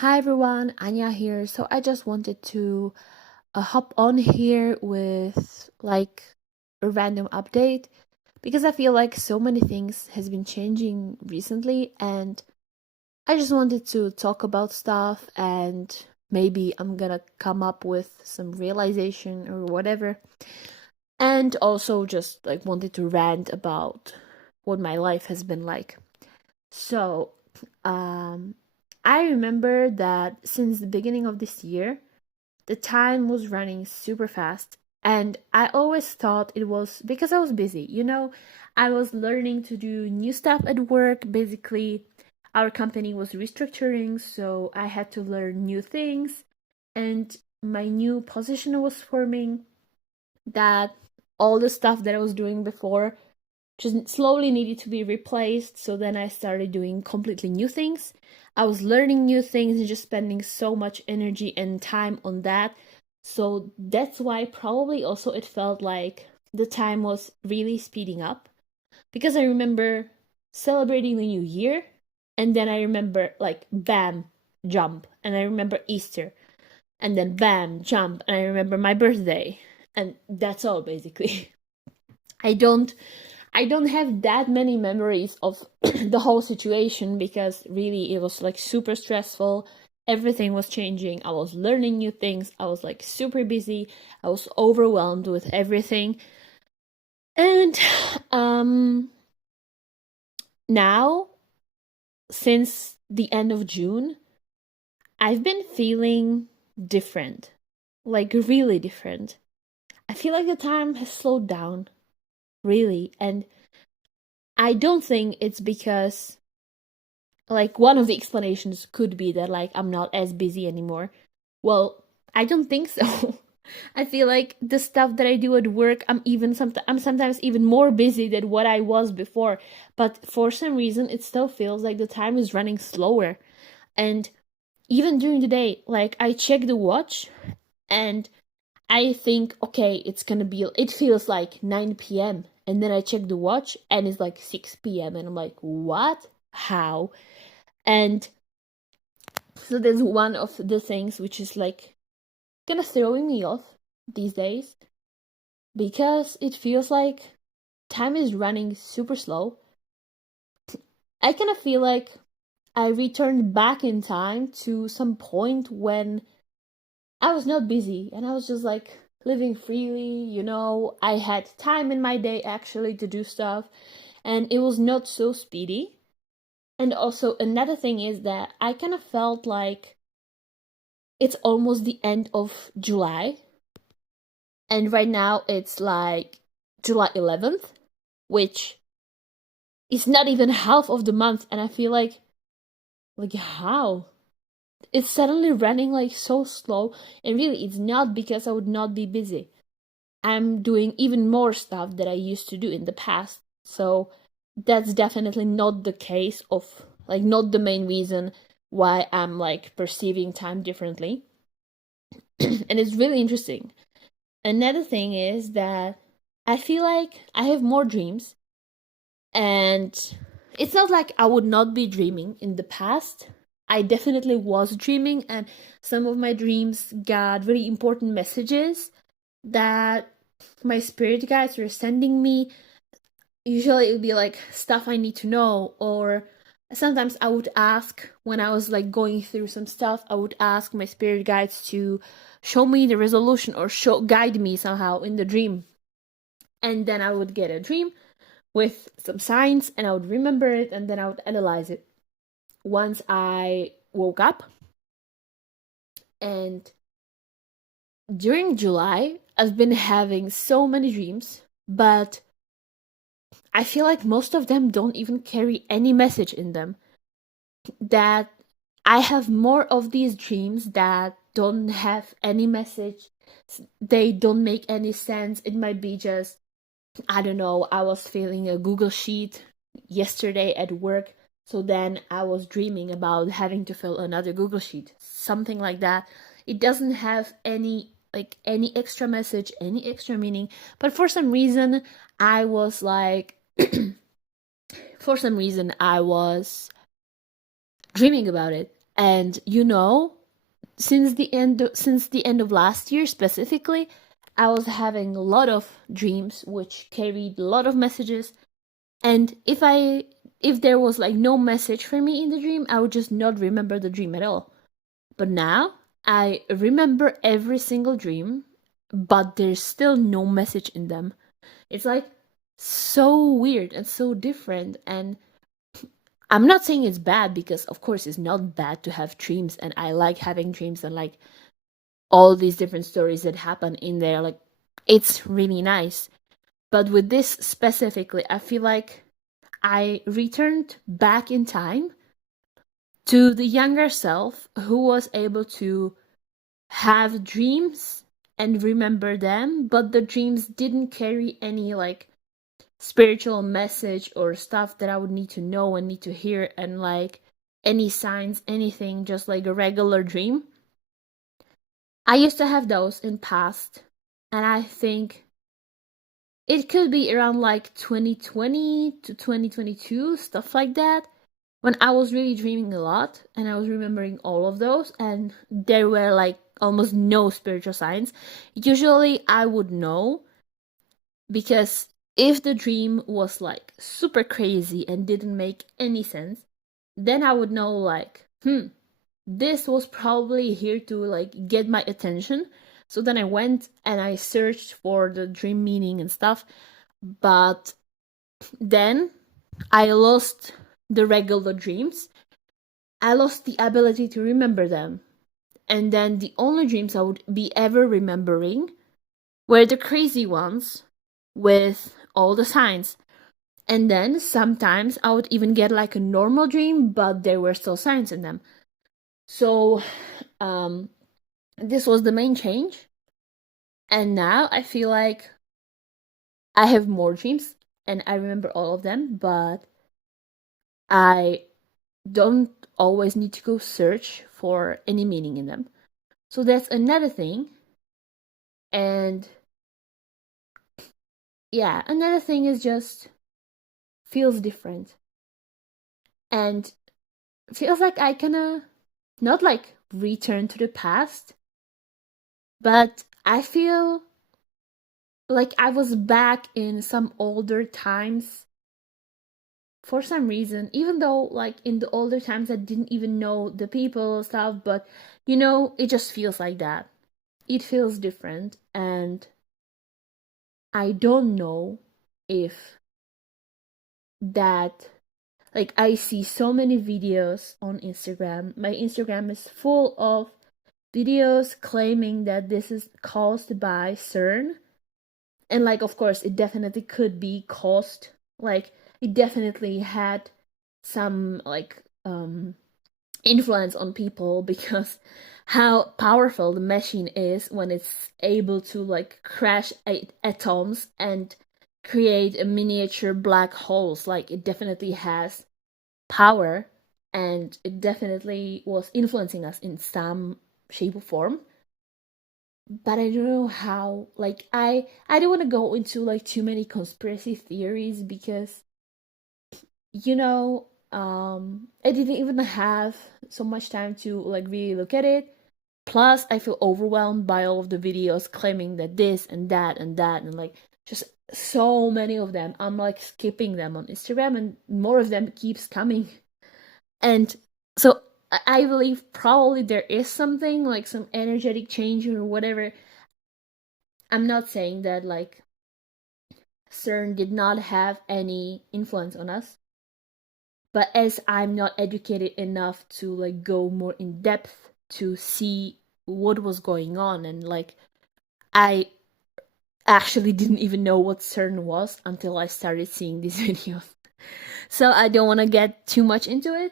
Hi everyone, Anya here. So I just wanted to hop on here with like a random update because I feel like so many things has been changing recently and I just wanted to talk about stuff and maybe I'm gonna come up with some realization or whatever. And also just like wanted to rant about what my life has been like. So, um, I remember that since the beginning of this year, the time was running super fast. And I always thought it was because I was busy. I was learning to do new stuff at work. Basically, our company was restructuring, so I had to learn new things. And my new position was forming that all the stuff that I was doing before just slowly needed to be replaced. So then I started doing completely new things. I was learning new things and just spending so much energy and time on that. So that's why probably also it felt like the time was really speeding up because I remember celebrating the new year and then I remember like bam, jump, and I remember Easter and then bam, jump, and I remember my birthday. And that's all basically. I don't I don't have that many memories of the whole situation because really it was like super stressful. Everything was changing. I was learning new things. I was like super busy. I was overwhelmed with everything. And um now since the end of June, I've been feeling different. Like really different. I feel like the time has slowed down, really, and I don't think it's because like one of the explanations could be that like I'm not as busy anymore. Well, I don't think so. I feel like the stuff that I do at work, I'm sometimes even more busy than what I was before. But for some reason, it still feels like the time is running slower. And even during the day, like I check the watch and I think, okay, it feels like 9 p.m. And then I check the watch and it's like 6 p.m. And I'm like, what? How? And so that's one of the things which is like kind of throwing me off these days because it feels like time is running super slow. I kind of feel like I returned back in time to some point when I was not busy and I was just like living freely. I had time in my day actually to do stuff and it was not so speedy. And also, another thing is that I kind of felt like it's almost the end of July, and right now it's like July 11th, which is not even half of the month, and I feel like how it's suddenly running like so slow, and really it's not because I would not be busy. I'm doing even more stuff that I used to do in the past, so that's definitely not the case of like not the main reason why I'm like perceiving time differently. And it's really interesting. Another thing is that I feel like I have more dreams, and it's not like I would not be dreaming in the past. I definitely was dreaming, and some of my dreams got very important messages that my spirit guides were sending me. Usually, it would be like stuff I need to know, or sometimes I would ask when I was like going through some stuff, I would ask my spirit guides to show me the resolution or show guide me somehow in the dream. And then I would get a dream with some signs and I would remember it and then I would analyze it once I woke up. And during July, I've been having so many dreams, but I feel like most of them don't even carry any message in them. That I have more of these dreams that don't have any message. They don't make any sense. It might be just, I don't know, I was filling a Google Sheet yesterday at work. So then I was dreaming about having to fill another Google Sheet, something like that. It doesn't have any extra message, any extra meaning. But for some reason, I was like, for some reason, I was dreaming about it. And since the end of last year specifically, I was having a lot of dreams which carried a lot of messages. And if there was like no message for me in the dream, I would just not remember the dream at all. But now I remember every single dream, but there's still no message in them. It's like so weird and so different. And I'm not saying it's bad, because of course it's not bad to have dreams, and I like having dreams and like all these different stories that happen in there. Like, it's really nice. But with this specifically, I feel like I returned back in time to the younger self who was able to have dreams and remember them, but the dreams didn't carry any like spiritual message or stuff that I would need to know and need to hear, and like any signs, anything, just like a regular dream. I used to have those in past, and I think it could be around like 2020 to 2022, stuff like that, when I was really dreaming a lot and I was remembering all of those, and there were like almost no spiritual signs. Usually I would know, because if the dream was like super crazy and didn't make any sense, then I would know, like, this was probably here to like get my attention. So then I went and I searched for the dream meaning and stuff. But then I lost the regular dreams. I lost the ability to remember them. And then the only dreams I would be ever remembering were the crazy ones with all the signs. And then sometimes I would even get like a normal dream, but there were still signs in them. So um, this was the main change. And now I feel like I have more dreams and I remember all of them, but I don't always need to go search for any meaning in them. So that's another thing. And yeah, another thing is just feels different. And feels like I kinda not like return to the past, but I feel like I was back in some older times for some reason, even though like in the older times I didn't even know the people stuff, but it just feels like that. It feels different, and I don't know if that, like, I see so many videos on Instagram. My Instagram is full of videos claiming that this is caused by CERN. And like, of course, it definitely could be caused. Like, it definitely had some like influence on people, because how powerful the machine is when it's able to like crash atoms and create a miniature black holes. Like, it definitely has power, and it definitely was influencing us in some shape or form. But I don't know how. Like, I don't want to go into like too many conspiracy theories, because I didn't even have so much time to like really look at it. Plus I feel overwhelmed by all of the videos claiming that this and that and that, and like just so many of them. I'm like skipping them on Instagram, and more of them keeps coming. And so I believe probably there is something like some energetic change or whatever. I'm not saying that like CERN did not have any influence on us, but as I'm not educated enough to like go more in depth to see what was going on, and like I actually didn't even know what CERN was until I started seeing these videos. So I don't want to get too much into it.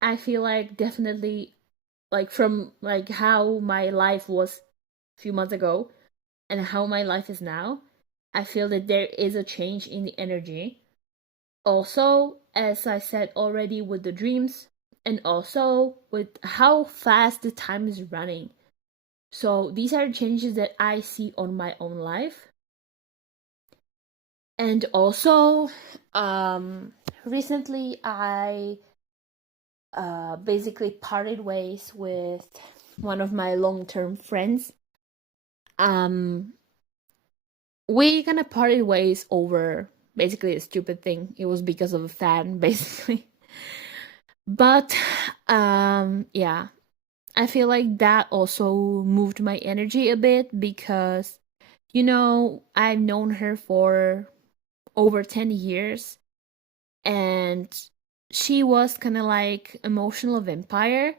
I feel like definitely, like, from like how my life was a few months ago and how my life is now, I feel that there is a change in the energy. Also, as I said already, with the dreams, and also with how fast the time is running. So these are changes that I see on my own life. And also, recently I basically parted ways with one of my long-term friends. Um, we kind of parted ways over basically a stupid thing. It was because of a fan, basically. But yeah, I feel like that also moved my energy a bit because, I've known her for over 10 years, and she was kind of like emotional vampire.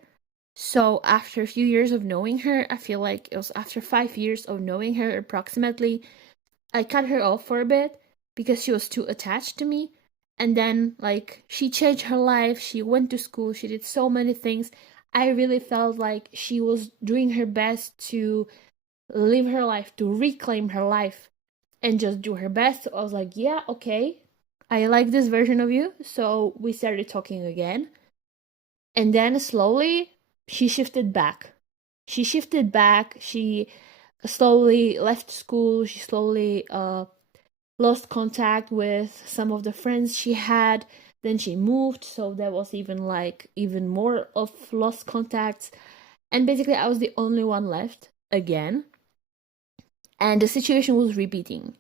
So after a few years of knowing her, I feel like it was after 5 years of knowing her approximately, I cut her off for a bit because she was too attached to me. And then, like, she changed her life. She went to school. She did so many things. I really felt like she was doing her best to live her life, to reclaim her life, and just do her best. So I was like, yeah, okay. I like this version of you. So we started talking again. And then slowly, she shifted back. She shifted back. She slowly left school. She slowly lost contact with some of the friends she had. Then she moved, so there was even more of lost contacts. And basically, I was the only one left again. And the situation was repeating.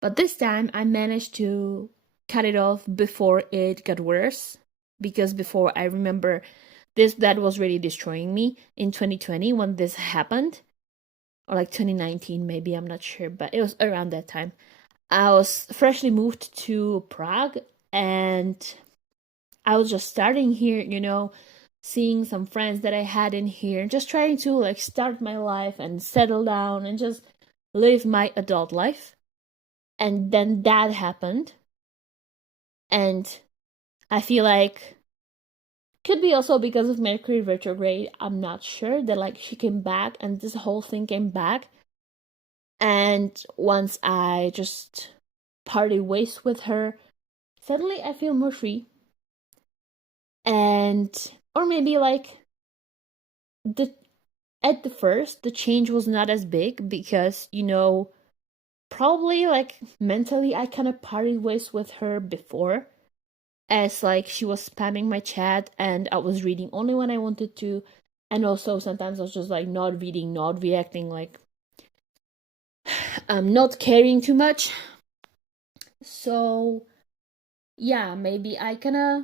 But this time, I managed to cut it off before it got worse. Because before, I remember that was really destroying me in 2020 when this happened. Or like 2019, maybe, I'm not sure. But it was around that time. I was freshly moved to Prague, and I was just starting here, seeing some friends that I had in here, just trying to like start my life and settle down and just live my adult life. And then that happened. And I feel like could be also because of Mercury retrograde. I'm not sure that like she came back and this whole thing came back. And once I just parted ways with her, suddenly I feel more free. And or maybe like the at the first the change was not as big because probably like mentally I kind of parted ways with her before, as like she was spamming my chat and I was reading only when I wanted to, and also sometimes I was just like not reading, not reacting, like not caring too much. So yeah, maybe I kind of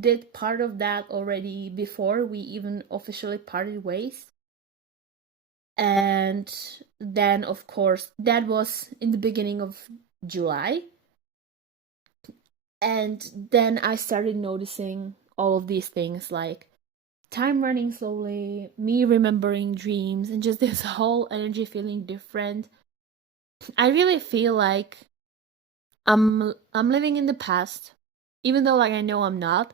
did part of that already before we even officially parted ways. And then, of course, that was in the beginning of July. And then I started noticing all of these things like time running slowly, me remembering dreams, and just this whole energy feeling different. I really feel like I'm living in the past, even though like I know I'm not,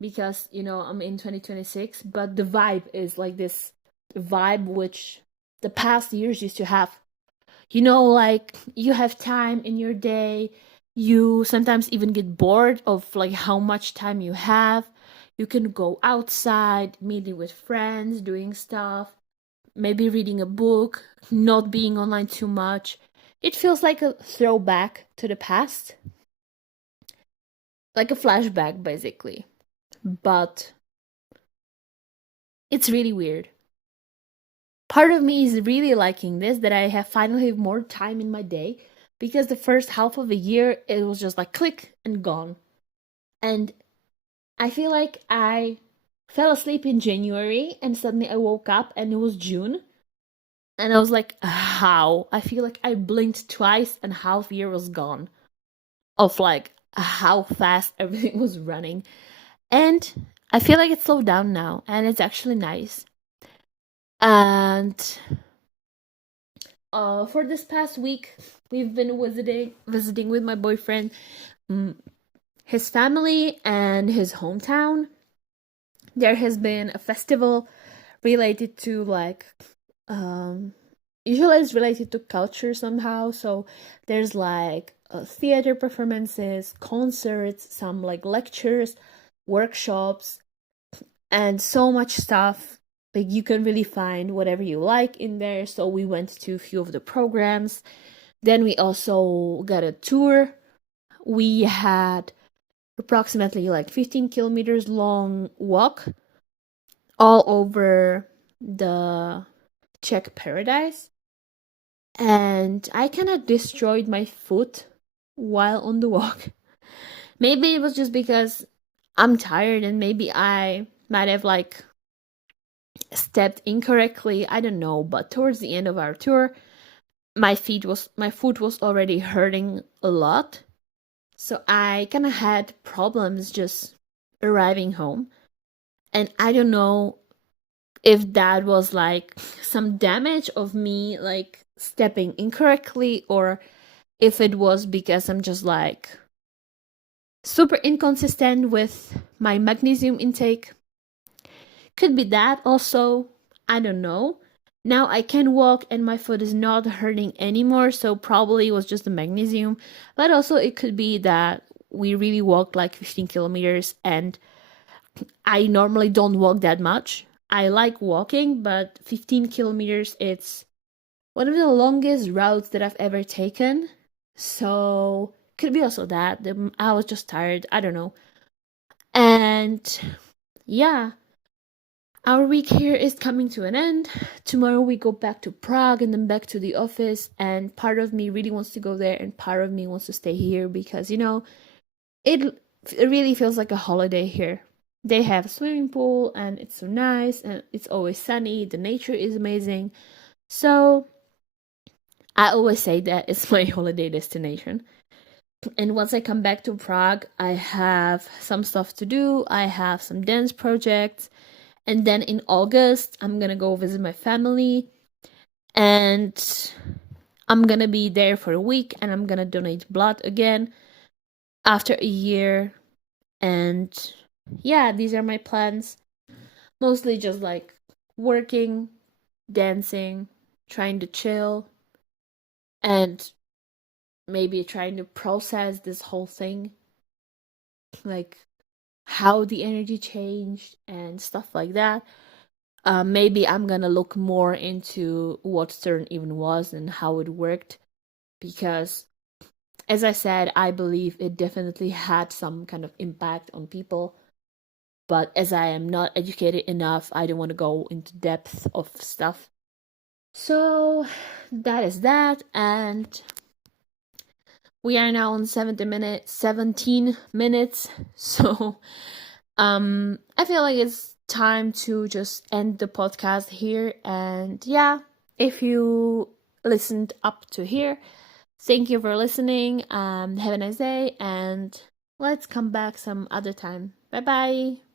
because I'm in 2026, but the vibe is like this vibe which the past years used to have. Like you have time in your day, you sometimes even get bored of like how much time you have. You can go outside, meeting with friends, doing stuff, maybe reading a book, not being online too much. It feels like a throwback to the past, like a flashback basically. But it's really weird. Part of me is really liking this, that I have finally more time in my day, because the first half of the year it was just like click and gone. And I feel like I fell asleep in January and suddenly I woke up and it was June. And I was like, how? I feel like I blinked twice and half year was gone. Of like how fast everything was running. And I feel like it slowed down now and it's actually nice. And for this past week, we've been visiting with my boyfriend, mm, his family and his hometown. There has been a festival related to like usually it's related to culture somehow. So there's like theater performances, concerts, some like lectures, workshops, and so much stuff. Like you can really find whatever you like in there. So we went to a few of the programs. Then we also got a tour. We had approximately like 15 kilometers long walk all over the Czech paradise. And I kind of destroyed my foot while on the walk. Maybe it was just because I'm tired and maybe I might have like stepped incorrectly. I don't know, but towards the end of our tour, my foot was already hurting a lot. So I kind of had problems just arriving home. And I don't know if that was like some damage of me like stepping incorrectly, or if it was because I'm just like super inconsistent with my magnesium intake. Could be that also. I don't know. Now I can walk and my foot is not hurting anymore, so probably it was just the magnesium. But also it could be that we really walked like 15 kilometers and I normally don't walk that much. I like walking, but 15 kilometers, it's one of the longest routes that I've ever taken. So could be also that. I was just tired. I don't know. And yeah, our week here is coming to an end. Tomorrow we go back to Prague and then back to the office. And part of me really wants to go there, and part of me wants to stay here because, it really feels like a holiday here. They have a swimming pool and it's so nice and it's always sunny. The nature is amazing. So I always say that it's my holiday destination. And once I come back to Prague, I have some stuff to do. I have some dance projects. And then in August, I'm gonna go visit my family. And I'm gonna be there for a week and I'm gonna donate blood again after a year. And yeah, these are my plans. Mostly just like working, dancing, trying to chill, and maybe trying to process this whole thing, like how the energy changed and stuff like that. Maybe I'm gonna look more into what CERN even was and how it worked, because, as I said, I believe it definitely had some kind of impact on people. But as I am not educated enough, I don't want to go into depth of stuff. So that is that, and we are now on 17 minutes. So I feel like it's time to just end the podcast here. And yeah, if you listened up to here, thank you for listening. Have a nice day, and let's come back some other time. Bye bye.